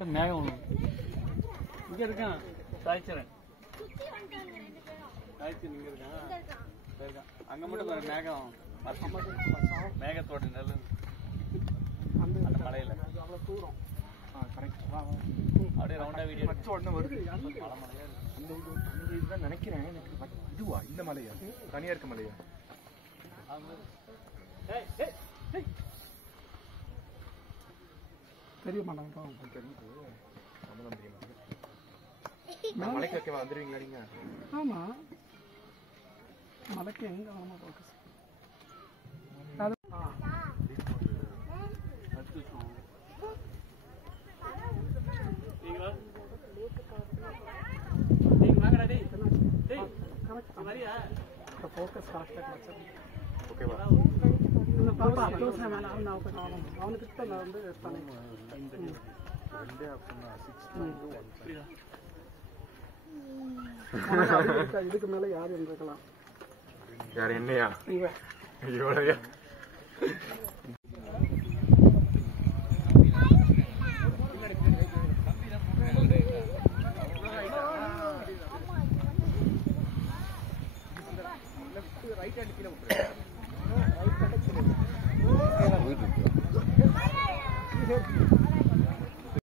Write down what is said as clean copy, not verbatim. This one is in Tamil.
மட்டும் மேகம் இங்க இருக்கான் சாய்ச்சரன் சாய்ச்சரன் இங்க இருக்கான் அங்க மட்டும் ஒரு மேகம் மேகத்தோட நெல் அந்த மலையில அவ்வளவு தூரம் அப்படியே ரவுண்டா வீடியோ வச்ச உடனே வருது மலை மலையா அந்த இதுதான் நினைக்கிறேன் எனக்கு இதுவா இந்த மலையா தனியா இருக்க மலையா தெரிய மாட்டாங்க தெரியுது மலைக்கு வைக்கவா வந்துருவீங்களா நீங்க ஆமா மலைக்கு எங்க ஆமா போக்கஸ் ఫోకస్ ఫాస్ట్ ఓకేవా పాపా క్లోజ్ గా మేల అవునా ఒక కాలం అవును கிட்ட வந்து பண்ணி ரெண்டே ஆப்ஷன் 6 இதுக்கு மேல யார் இருக்கலாம் யார் என்னையா இவளையா ரைட் ஹேண்ட் கீழ விட்டுரு ரைட் ஹேண்ட் கீழ